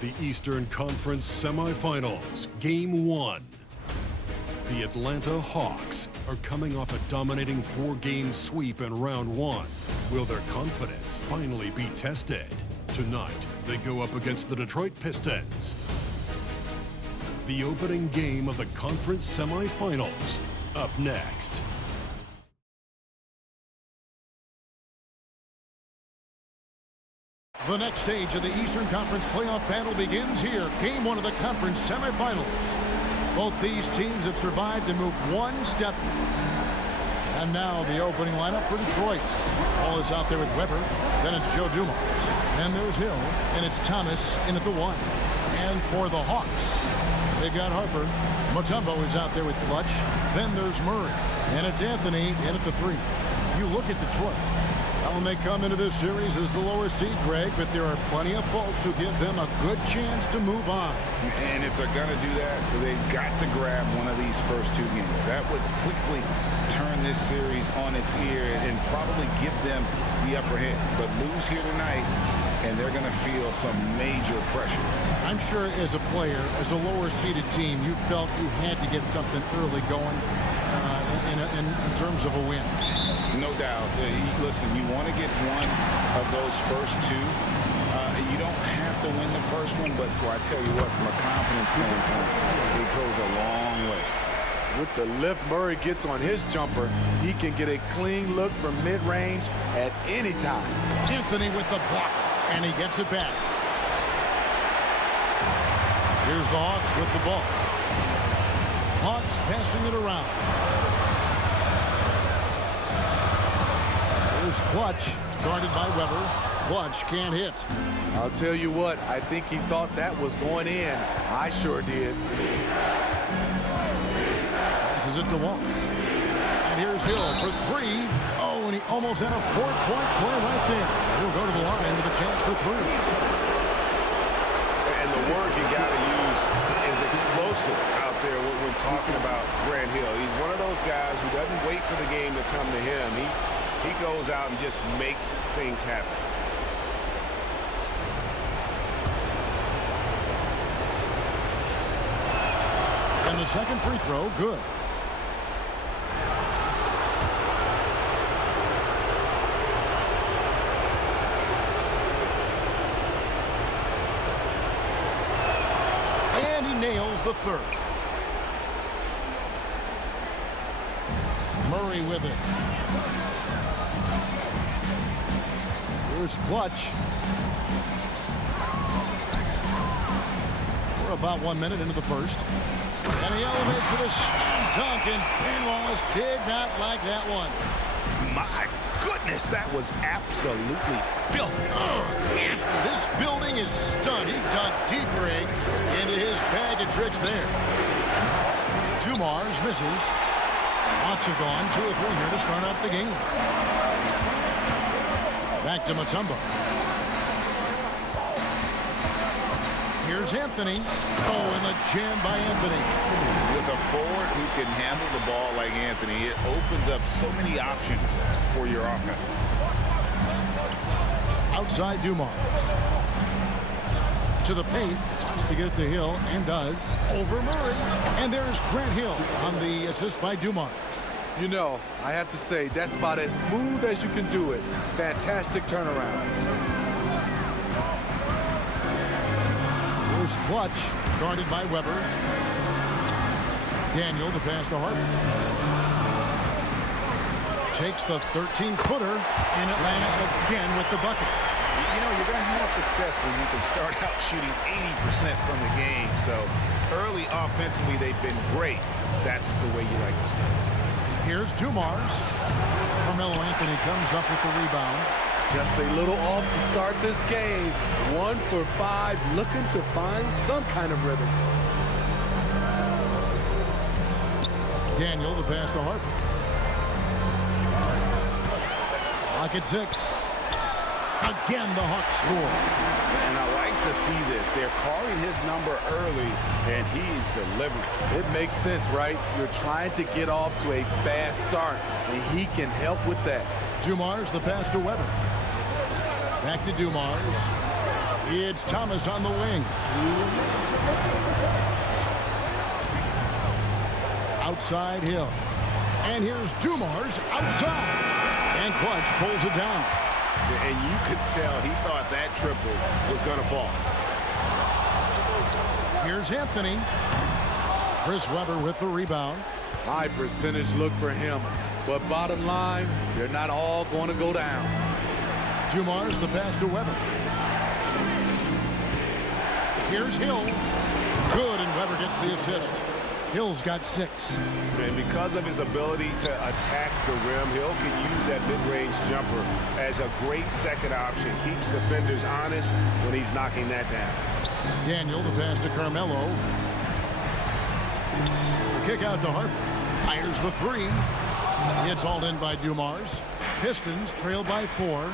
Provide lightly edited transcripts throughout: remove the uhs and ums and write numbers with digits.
The Eastern Conference Semifinals, Game 1. The Atlanta Hawks are coming off a dominating 4-game sweep in round 1. Will their confidence finally be tested? Tonight, they go up against the Detroit Pistons. The opening game of the conference semifinals, up next. The next stage of the Eastern Conference playoff battle begins here. Game 1 of the conference semifinals. Both these teams have survived and moved one step. And now the opening lineup for Detroit. Ball is out there with Weber. Then it's Joe Dumars. And there's Hill. And it's Thomas in at the 1. And for the Hawks, they've got Harper. Mutombo is out there with Clutch. Then there's Murray. And it's Anthony in at the 3. You look at Detroit. Well, they come into this series as the lower seed, Greg, but there are plenty of folks who give them a good chance to move on. And if they're going to do that, they've got to grab one of these first 2 games. That would quickly turn this series on its ear and probably give them the upper hand. But lose here tonight, and they're going to feel some major pressure. I'm sure as a player, as a lower-seeded team, you felt you had to get something early going in terms of a win. No doubt. Listen, you want to get one of those first 2. You don't have to win the first one, but well, I tell you what, from a confidence standpoint, it goes a long way. With the lift Murray gets on his jumper, he can get a clean look from mid-range at any time. Anthony with the block, and he gets it back. Here's the Hawks with the ball. Hawks passing it around. Here's Clutch, guarded by Weber. Clutch can't hit. I'll tell you what, I think he thought that was going in. I sure did. Passes it to Waltz. And here's Hill for 3. Oh, and he almost had a 4-point play right there. He'll go to the line with a chance for 3. And the word you got to use is explosive out there when we're talking about Grant Hill. He's one of those guys who doesn't wait for the game to come to him. He goes out and just makes things happen. And the second free throw, good. And he nails the third. Murray with it. Here's Clutch. We're about 1 minute into the first. And he elevates with a slam dunk, and Ben Wallace did not like that one. My goodness, that was absolutely filthy. Oh, nasty. This building is stunned. He dug deep rig into his bag of tricks there. Dumars misses. Hawks are gone. 2 or 3 here to start out the game. Back to Mutombo. Here's Anthony. Oh, and the jam by Anthony. With a forward who can handle the ball like Anthony, it opens up so many options for your offense. Outside Dumars. To the paint. Wants to get it to Hill, and does. Over Murray. And there's Grant Hill on the assist by Dumars. You know, I have to say, that's about as smooth as you can do it. Fantastic turnaround. Here's Clutch, guarded by Weber. Daniel, the pass to Harper. Takes the 13-footer, and Atlanta again with the bucket. You know, you're going to have success when you can start out shooting 80% from the game. So early offensively, they've been great. That's the way you like to start. Here's Dumars. Carmelo Anthony comes up with the rebound. Just a little off to start this game. 1 for 5, looking to find some kind of rhythm. Daniel, the pass to Harper. Clock at 6. Again, the Hawks score. And I like to see this. They're calling his number early, and he's delivering. It makes sense, right? You're trying to get off to a fast start, and he can help with that. Dumars, the pass to Weber. Back to Dumars. It's Thomas on the wing. Outside Hill. And here's Dumars outside. And Clutch pulls it down. And you could tell he thought that triple was going to fall. Here's Anthony. Chris Webber with the rebound. High percentage look for him. But bottom line, they're not all going to go down. Dumars the pass to Webber. Here's Hill. Good, and Webber gets the assist. Hill's got 6. And because of his ability to attack the rim, Hill can use that mid-range jumper as a great second option. Keeps defenders honest when he's knocking that down. Daniel, the pass to Carmelo. The kick out to Harper. Fires the 3. It's hauled in by Dumars. Pistons trail by 4.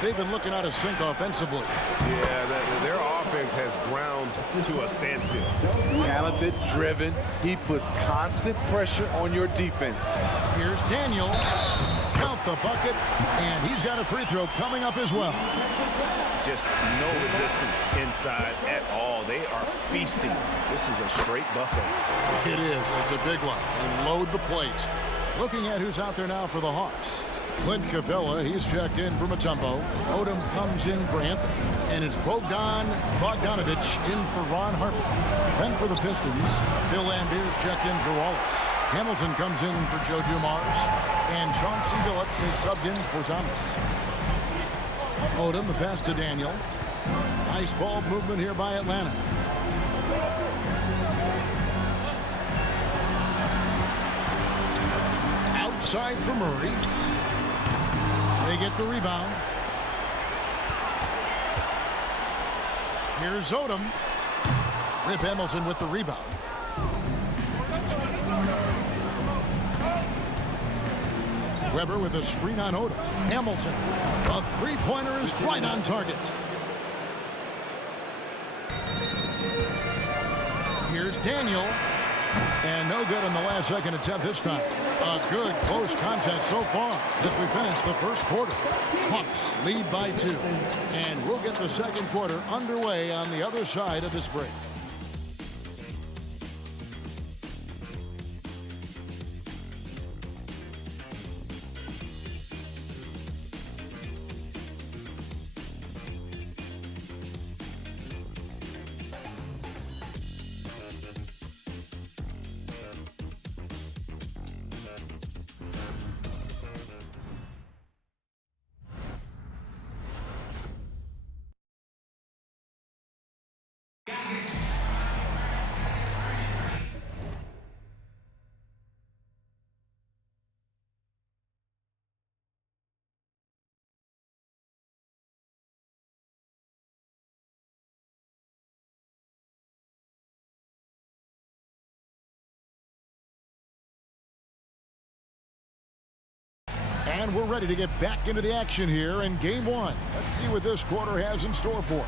They've been looking out of sync offensively. Yeah, their offense has ground to a standstill. Talented, driven. He puts constant pressure on your defense. Here's Daniel. Count the bucket, and he's got a free throw coming up as well. Just no resistance inside at all. They are feasting. This is a straight buffet. It is. It's a big one. And load the plate. Looking at who's out there now for the Hawks. Clint Capella, he's checked in for Mutombo. Odom comes in for Anthony. And it's Bogdan Bogdanovic in for Ron Harper. Then for the Pistons, Bill Lambert's checked in for Wallace. Hamilton comes in for Joe Dumars. And Chauncey Billups is subbed in for Thomas. Odom, the pass to Daniel. Nice ball movement here by Atlanta. Outside for Murray. They get the rebound. Here's Odom. Rip Hamilton with the rebound. Webber with a screen on Odom. Hamilton. A three-pointer is right on target. Here's Daniel. And no good on the last second attempt this time. A good close contest so far as we finish the first quarter. Hawks lead by 2. And we'll get the second quarter underway on the other side of this break. And we're ready to get back into the action here in Game 1. Let's see what this quarter has in store for us.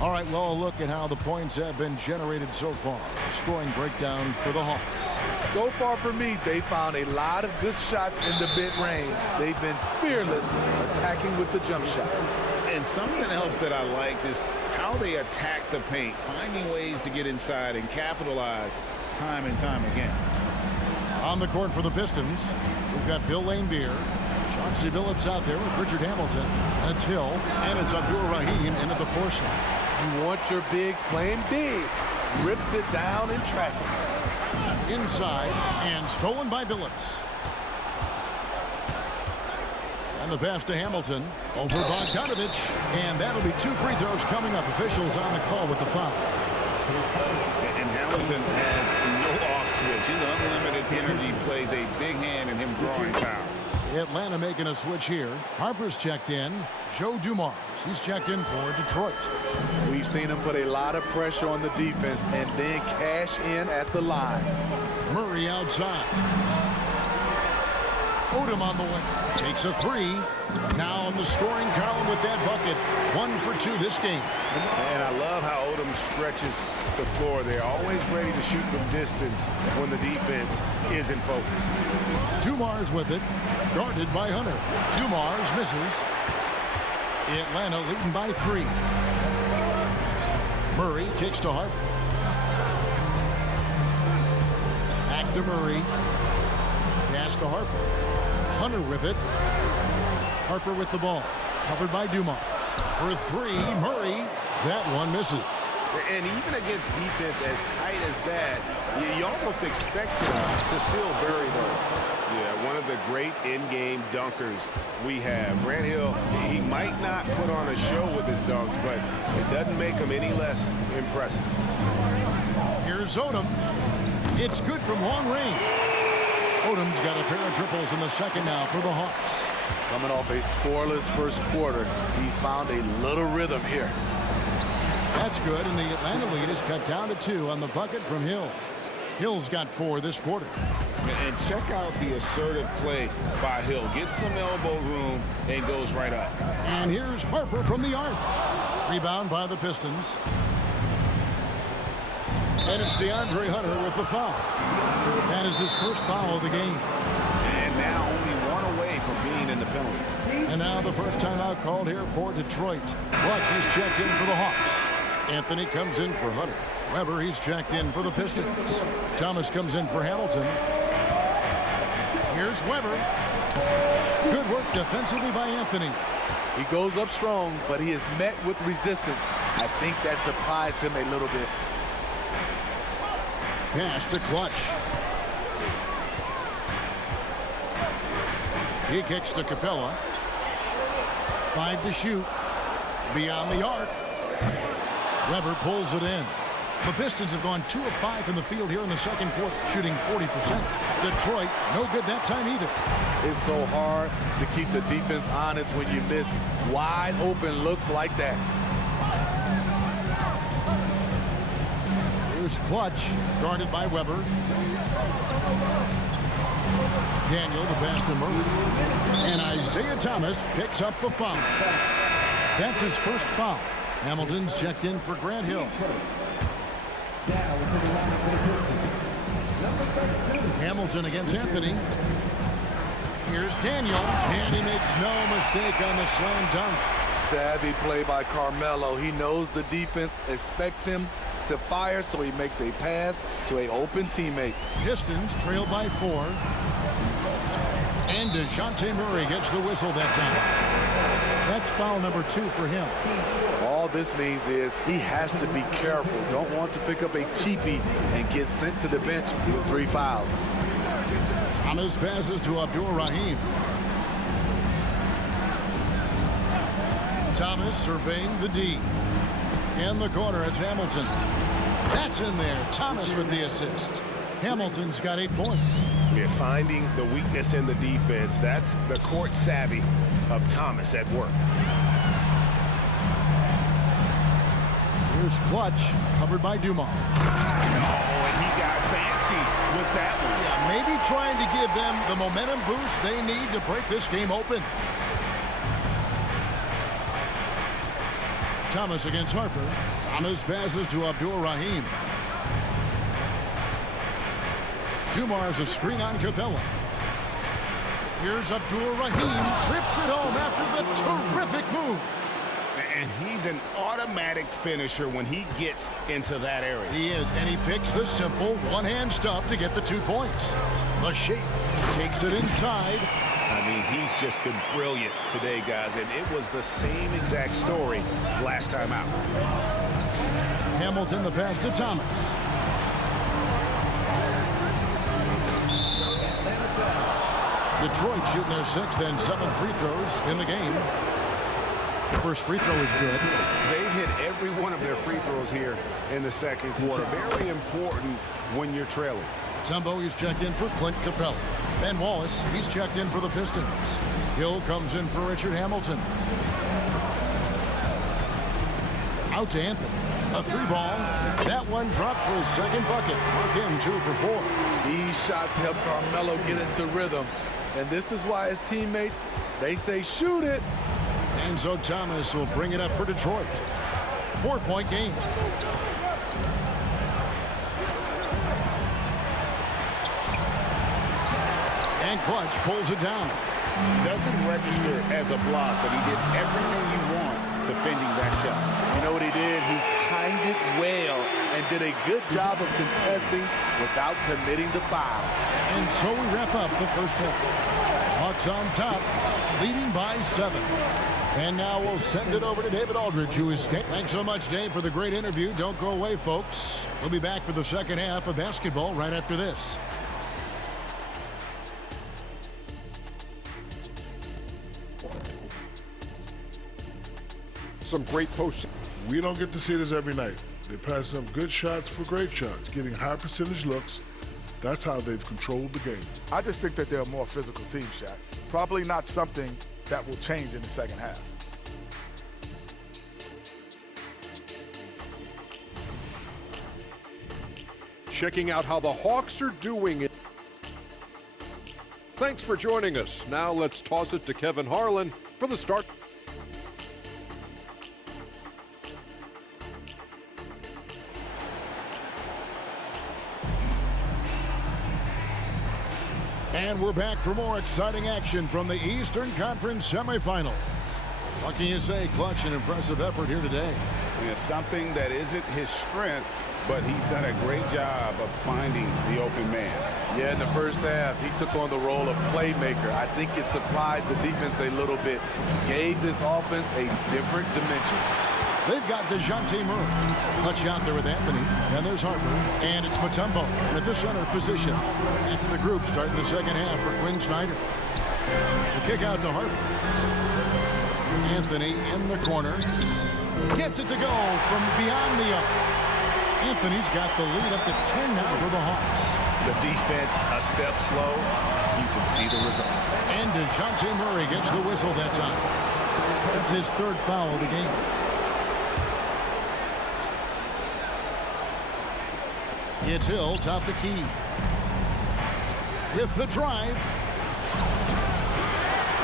All right, well, a look at how the points have been generated so far. A scoring breakdown for the Hawks. So far for me, they found a lot of good shots in the mid-range. They've been fearless attacking with the jump shot. And something else that I liked is how they attack the paint, finding ways to get inside and capitalize time and time again. On the court for the Pistons, we've got Bill Laimbeer. Chauncey Billups out there with Richard Hamilton. That's Hill. And it's Abdul Rahim into the force line. You want your bigs playing big. Rips it down in traffic. Inside and stolen by Billups. And the pass to Hamilton over Bogdanovic. And that'll be 2 free throws coming up. Officials on the call with the foul. And Hamilton has no off switch. His unlimited energy plays a big hand in him drawing fouls. Atlanta making a switch here. Harper's checked in. Joe Dumars, he's checked in for Detroit. We've seen him put a lot of pressure on the defense and then cash in at the line. Murray outside. Odom on the wing. Takes a 3. Now on the scoring column with that bucket. 1 for 2 this game. And I love how Odom stretches the floor. They're always ready to shoot from distance when the defense is in focus. Dumars with it. Guarded by Hunter. Dumars misses. Atlanta leading by 3. Murray kicks to Harper. Back to Murray. Pass to Harper. Hunter with it. Harper with the ball. Covered by Dumas. For three, Murray. That one misses. And even against defense as tight as that, you almost expect him to still bury those. Yeah, one of the great in-game dunkers we have. Grant Hill, he might not put on a show with his dunks, but it doesn't make him any less impressive. Here's Odom. It's good from long range. Odom's got a pair of triples in the second now for the Hawks. Coming off a scoreless first quarter, he's found a little rhythm here. That's good, and the Atlanta lead is cut down to 2 on the bucket from Hill. Hill's got 4 this quarter. And check out the assertive play by Hill. Gets some elbow room and goes right up. And here's Harper from the arc. Rebound by the Pistons. And it's DeAndre Hunter with the foul. That is his first foul of the game. And now only one away from being in the penalty. And now the first timeout called here for Detroit. Watch, he's checked in for the Hawks. Anthony comes in for Hunter. Weber, he's checked in for the Pistons. Thomas comes in for Hamilton. Here's Weber. Good work defensively by Anthony. He goes up strong, but he is met with resistance. I think that surprised him a little bit. Pass to Clutch. He kicks to Capella. 5 to shoot. Beyond the arc. Weber pulls it in. The Pistons have gone 2 of 5 from the field here in the second quarter, shooting 40%. Detroit, no good that time either. It's so hard to keep the defense honest when you miss wide open looks like that. Here's Clutch, guarded by Weber. Daniel, the pass to Murray. And Isaiah Thomas picks up the foul. That's his first foul. Hamilton's checked in for Grant Hill. Hamilton against Anthony. Here's Daniel, and he makes no mistake on the slam dunk. Savvy play by Carmelo. He knows the defense expects him to fire, so he makes a pass to an open teammate. Pistons trail by 4. And DeJounte Murray gets the whistle that time. That's foul number 2 for him. All this means is he has to be careful. Don't want to pick up a cheapie and get sent to the bench with 3 fouls. Thomas passes to Abdur-Rahim. Thomas surveying the D. In the corner, it's Hamilton. That's in there. Thomas with the assist. Hamilton's got 8 points. Yeah, finding the weakness in the defense. That's the court savvy of Thomas at work. Here's Clutch, covered by Dumas. Oh, and he got fancy with that one. Yeah, maybe trying to give them the momentum boost they need to break this game open. Thomas against Harper. Thomas passes to Abdur-Rahim. Dumas a screen on Capella. Here's Abdur-Rahim. Trips it home after the terrific move. And he's an automatic finisher when he gets into that area. He is, and he picks the simple one-hand stuff to get the 2 points. The shape takes it inside. I mean, he's just been brilliant today, guys, and it was the same exact story last time out. Hamilton the pass to Thomas. Detroit shooting their 6th and 7th free throws in the game. The first free throw is good. They've hit every one of their free throws here in the second quarter. Very important when you're trailing. Tumbo is checked in for Clint Capella. Ben Wallace, he's checked in for the Pistons. Hill comes in for Richard Hamilton. Out to Anthony. A 3-ball. That one dropped for his second bucket. Mark him 2 for 4. These shots help Carmelo get into rhythm. And this is why his teammates, they say shoot it. Enzo Thomas will bring it up for Detroit. 4-point game. And Clutch pulls it down. Doesn't register as a block, but he did everything you want defending that shot. You know what he did? He timed it well and did a good job of contesting without committing the foul. And so we wrap up the first half. Hawks on top, leading by 7. And now we'll send it over to David Aldridge, who is staying. Thanks so much, Dave, for the great interview. Don't go away, folks. We'll be back for the second half of basketball right after this. Some great posts. We don't get to see this every night. They pass up good shots for great shots, getting high percentage looks. That's how they've controlled the game. I just think that they're a more physical team, Shaq. Probably not something that will change in the second half. Checking out how the Hawks are doing. Thanks for joining us. Now let's toss it to Kevin Harlan for the start. And we're back for more exciting action from the Eastern Conference semifinals. What can you say? Clutch, an impressive effort here today. Yeah, something that isn't his strength, but he's done a great job of finding the open man. Yeah, in the first half, he took on the role of playmaker. I think it surprised the defense a little bit, gave this offense a different dimension. They've got DeJounte Murray. Clutch out there with Anthony. And there's Harper. And it's Mutombo. And at the center position, that's the group starting the second half for Quinn Snyder. The kick out to Harper. Anthony in the corner. Gets it to go from beyond the arc. Anthony's got the lead up to 10 now for the Hawks. The defense a step slow. You can see the results. And DeJounte Murray gets the whistle that time. That's his third foul of the game. It's Hill, top the key. With the drive.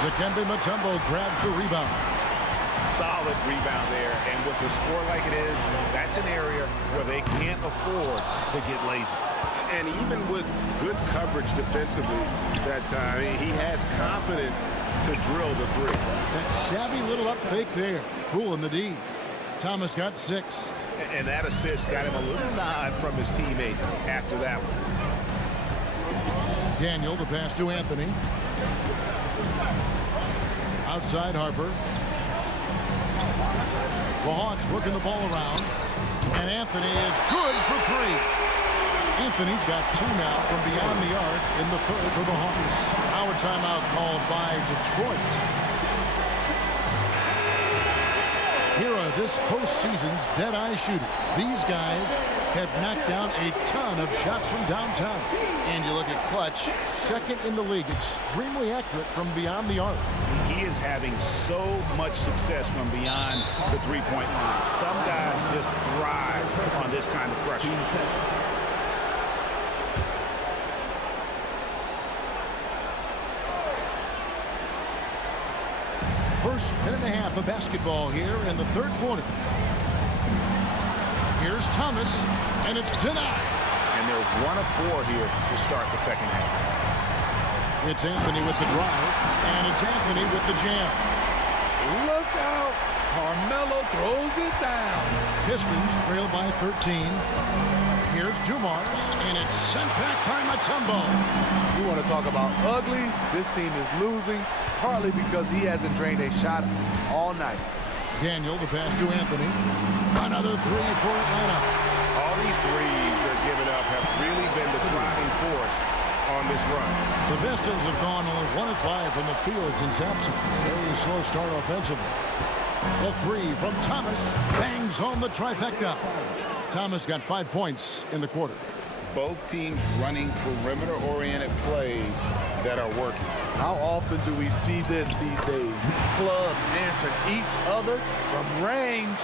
Dikembe Mutombo grabs the rebound. Solid rebound there, and with the score like it is, that's an area where they can't afford to get lazy. And even with good coverage defensively that time, he has confidence to drill the three. That savvy little up fake there, fooling the D. Thomas got 6. And that assist got him a little nod from his teammate after that one. Daniel, the pass to Anthony. Outside Harper. The Hawks working the ball around. And Anthony is good for 3. Anthony's got 2 now from beyond the arc in the third for the Hawks. Our timeout called by Detroit. Here are this postseason's dead-eye shooters. These guys have knocked down a ton of shots from downtown. And you look at Clutch, second in the league, extremely accurate from beyond the arc. He is having so much success from beyond the three-point line. Some guys just thrive on this kind of pressure. First minute and a half of basketball here in the third quarter. Here's Thomas, and it's denied. And they're 1 of 4 here to start the second half. It's Anthony with the drive, and it's Anthony with the jam. Look out! Carmelo throws it down. Pistons trail by 13. Here's Dumars, and it's sent back by Mutombo. You want to talk about ugly? This team is losing, partly because he hasn't drained a shot all night. Daniel, the pass to Anthony. Another 3 for Atlanta. All these threes they're giving up have really been the driving force on this run. The Pistons have gone only 1 of 5 from the field since halftime. Very slow start offensively. The 3 from Thomas bangs home the trifecta. Thomas got 5 points in the quarter. Both teams running perimeter-oriented plays that are working. How often do we see this these days? Clubs answering each other from range.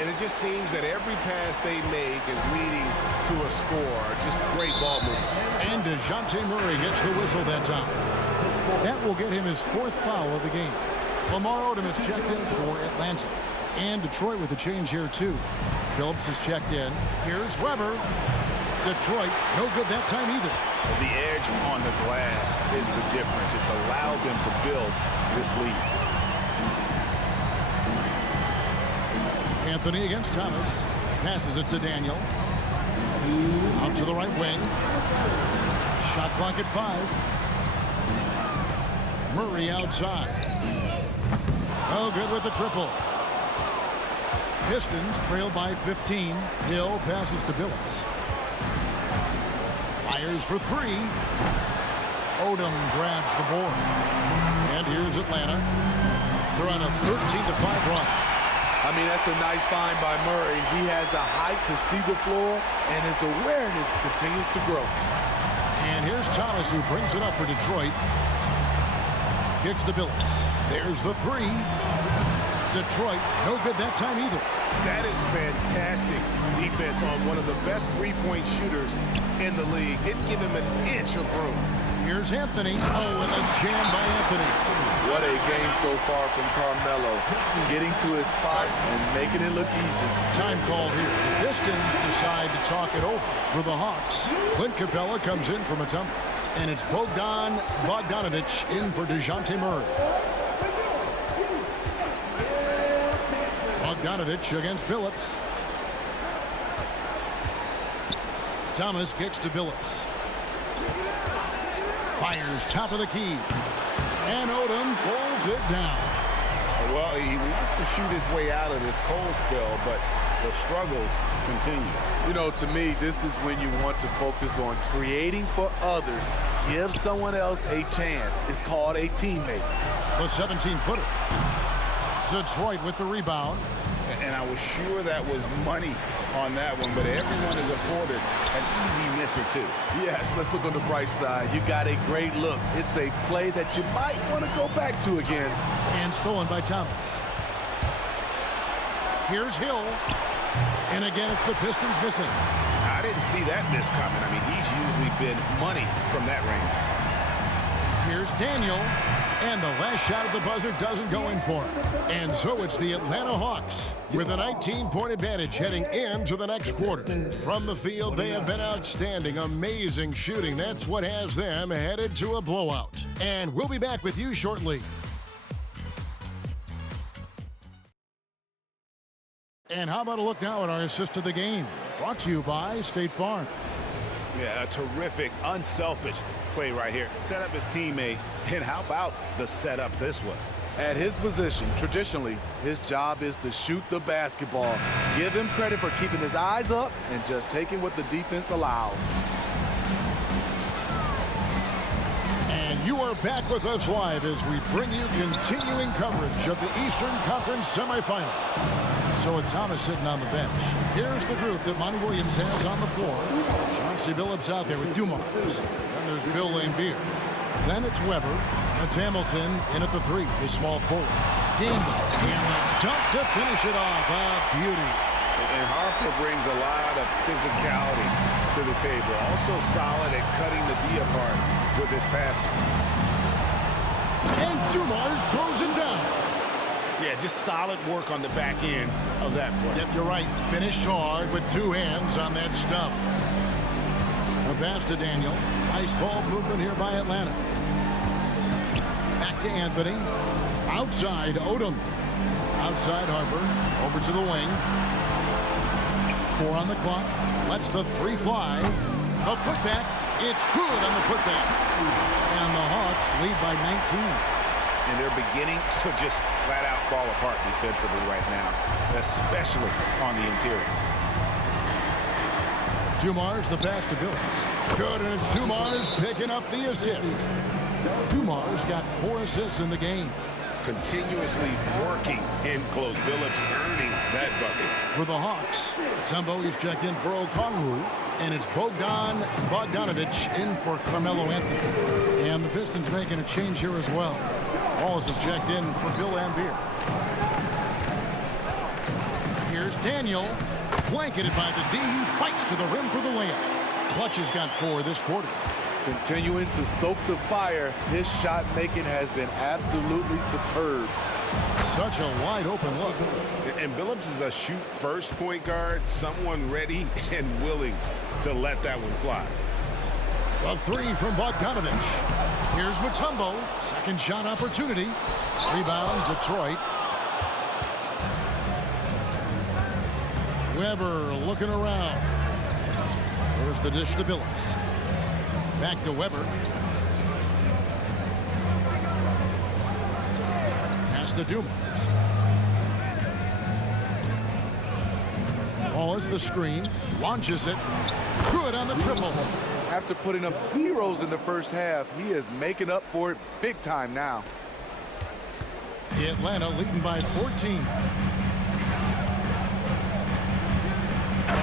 And it just seems that every pass they make is leading to a score. Just great ball movement. And DeJounte Murray gets the whistle that time. That will get him his 4th foul of the game. Lamar Odom is checked in for Atlanta. And Detroit with a change here, too. Phillips is checked in. Here's Weber. Detroit, no good that time either. The edge on the glass is the difference. It's allowed them to build this lead. Anthony against Thomas. Passes it to Daniel. Out to the right wing. Shot clock at 5. Murray outside. Oh, good with the triple. Pistons trail by 15. Hill passes to Billups. Fires for 3. Odom grabs the board. And here's Atlanta. They're on a 13-5 run. I mean, that's a nice find by Murray. He has the height to see the floor, and his awareness continues to grow. And here's Thomas, who brings it up for Detroit. Kicks to Billups. There's the 3. Detroit, no good that time either. That is fantastic defense on one of the best three-point shooters in the league. Didn't give him an inch of room. Here's Anthony. Oh, and a jam by Anthony. What a game so far from Carmelo. Getting to his spots and making it look easy. Time called here. The Pistons decide to talk it over for the Hawks. Clint Capella comes in for Mutombo. And it's Bogdan Bogdanovic in for DeJounte Murray. Bogdanovic against Billups. Thomas kicks to Billups. Fires top of the key. And Odom pulls it down. Well, he wants to shoot his way out of this cold spell, but the struggles continue. You know, to me, this is when you want to focus on creating for others. Give someone else a chance. It's called a teammate. The 17-footer. Detroit with the rebound. And I was sure that was money on that one, but everyone is afforded an easy miss or two. Yes, let's look on the bright side. You got a great look. It's a play that you might want to go back to again. And stolen by Thomas. Here's Hill. And again, it's the Pistons missing. I didn't see that miss coming. I mean, he's usually been money from that range. Here's Daniel. And the last shot at the buzzer doesn't go in for him. And so it's the Atlanta Hawks with a 19-point advantage heading into the next quarter. From the field, they have been outstanding, amazing shooting. That's what has them headed to a blowout. And we'll be back with you shortly. And how about a look now at our assist of the game? Brought to you by State Farm. Yeah, a terrific, unselfish play right here. Set up his teammate, and how about the setup this was? At his position, traditionally, his job is to shoot the basketball. Give him credit for keeping his eyes up and just taking what the defense allows. And you are back with us live as we bring you continuing coverage of the Eastern Conference semifinal. So with Thomas sitting on the bench, here's the group that Monty Williams has on the floor. Chauncey Billups out there with Dumars. Then there's Bill Laimbeer. Then it's Weber. That's Hamilton in at the 3, the small forward. Ding, and the dunk to finish it off. Beauty. And Harper brings a lot of physicality to the table. Also solid at cutting the D apart with his passing. And Dumars throws it down. Yeah, just solid work on the back end of that play. Yep, you're right. Finished hard with 2 hands on that stuff. A pass to Daniel. Nice ball movement here by Atlanta. Back to Anthony. Outside Odom. Outside Harper. Over to the wing. 4 on the clock. Lets the 3 fly. A putback. It's good on the putback. And the Hawks lead by 19. And they're beginning to just flat out fall apart defensively right now, especially on the interior. Dumars the pass to Billups. Good, and it's Dumars picking up the assist. Dumars got 4 assists in the game. Continuously working in close. Billups earning that bucket. For the Hawks, Mutombo is checked in for Okongwu, and it's Bogdan Bogdanovic in for Carmelo Anthony. And the Pistons making a change here as well. Wallace is checked in for Bill Laimbeer. Here's Daniel, blanketed by the D. He fights to the rim for the layup. Clutch has got 4 this quarter. Continuing to stoke the fire, his shot making has been absolutely superb. Such a wide open look. And Billups is a shoot-first point guard, someone ready and willing to let that one fly. A 3 from Bogdanovic. Here's Mutombo. Second shot opportunity. Rebound, Detroit. Weber looking around. There's the dish to Billups. Back to Weber. Pass to Dumars. Wallace the screen. Launches it. Good on the triple. After putting up zeros in the first half, he is making up for it big time now. Atlanta leading by 14.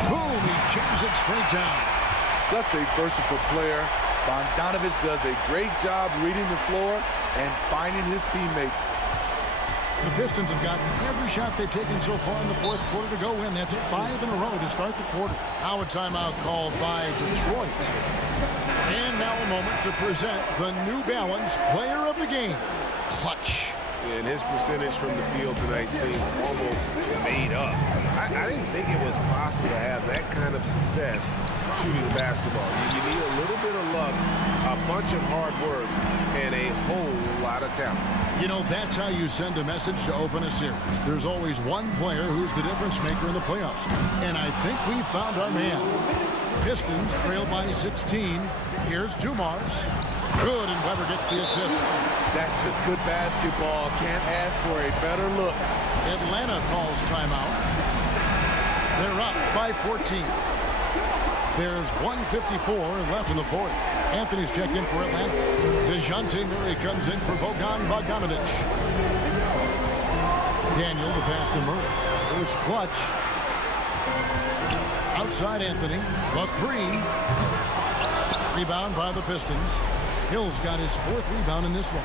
Boom, he jams it straight down. Such a versatile player. Bogdanovich does a great job reading the floor and finding his teammates. The Pistons have gotten every shot they've taken so far in the fourth quarter to go in. That's 5 in a row to start the quarter. Now a timeout called by Detroit. And now a moment to present the New Balance Player of the Game, Clutch. And his percentage from the field tonight seemed almost made up. I didn't think it was possible to have that kind of success shooting the basketball. You need a little bit of luck, a bunch of hard work, and a whole lot of talent. You know, that's how you send a message to open a series. There's always one player who's the difference maker in the playoffs. And I think we found our man. Pistons trail by 16. Here's Dumars. Good, and Weber gets the assist. That's just good basketball. Can't ask for a better look. Atlanta calls timeout. They're up by 14. There's 1:54 left in the fourth. Anthony's checked in for Atlanta. DeJounte Murray comes in for Bogdan Bogdanovich. Daniel, the pass to Murray. There's Clutch. Outside Anthony. The three. Rebound by the Pistons. Hill's got his 4th rebound in this one.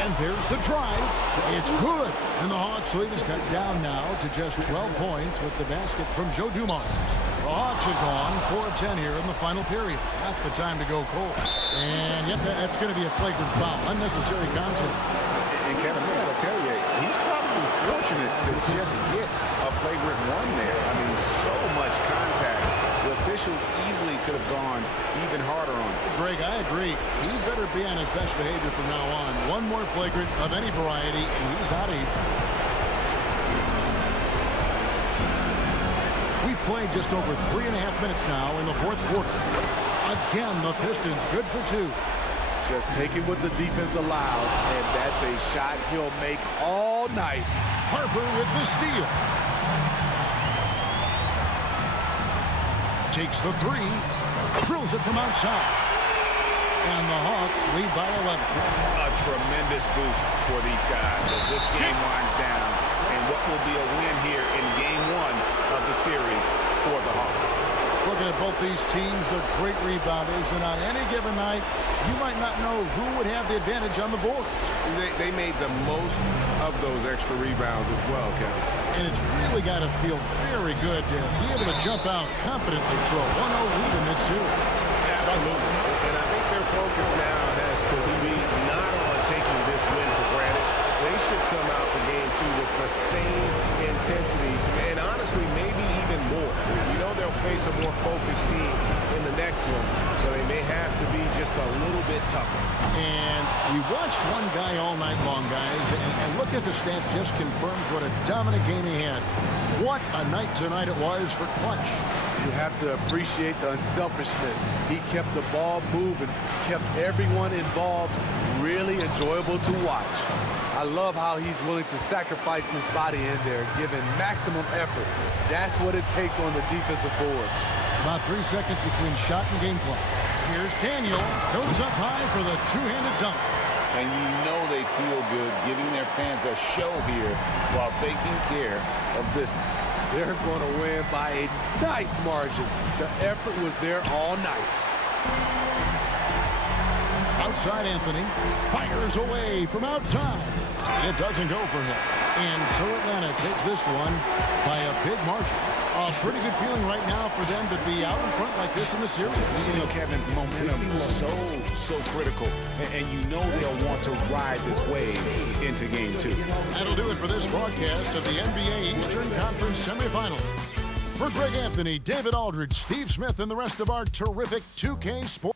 And there's the drive. It's good. And the Hawks lead is cut down now to just 12 points with the basket from Joe Dumars. The Hawks have gone 4 of 10 here in the final period. Not the time to go cold. And yep, that's going to be a flagrant foul. Unnecessary contact. And Kevin, I got to tell you, he's probably fortunate to just get a flagrant one there. I mean, so much contact. The officials easily could have gone even harder on him. Greg, I agree. He better be on his best behavior from now on. One more flagrant of any variety, and he's out of here. We've played just over 3.5 minutes now in the fourth quarter. Again, the Pistons good for 2. Just taking what the defense allows, and that's a shot he'll make all night. Harper with the steal. Takes the 3, drills it from outside. And the Hawks lead by 11. A tremendous boost for these guys as this game winds down. And what will be a win here in game 1 of the series for the Hawks. Looking at both these teams, they're great rebounders. And on any given night, you might not know who would have the advantage on the board. They made the most of those extra rebounds as well, Kevin. And it's really got to feel very good to be able to jump out confidently to a 1-0 lead in this series. Absolutely. And I think their focus now has to be not on taking this win for granted. They should come out for game 2 with the same intensity and honestly maybe even more. You know they'll face a more focused team in the next one, so they may have to be just a little bit tougher. And we watched one guy all night long, guys, and look at the stats just confirms what a dominant game he had. What a night tonight it was for Clutch. You have to appreciate the unselfishness. He kept the ball moving, kept everyone involved, really enjoyable to watch. I love how he's willing to sacrifice his body in there, giving maximum effort. That's what it takes on the defensive boards. About 3 seconds between shot and game clock. Here's Daniel, goes up high for the two-handed dunk. And you know they feel good giving their fans a show here while taking care of business. They're going to win by a nice margin. The effort was there all night. Outside Anthony, fires away from outside. It doesn't go for him. And so Atlanta takes this one by a big margin. A pretty good feeling right now for them to be out in front like this in the series. You know, Kevin, momentum is so critical. And you know they'll want to ride this wave into game 2. That'll do it for this broadcast of the NBA Eastern Conference semifinals. For Greg Anthony, David Aldridge, Steve Smith, and the rest of our terrific 2K Sports.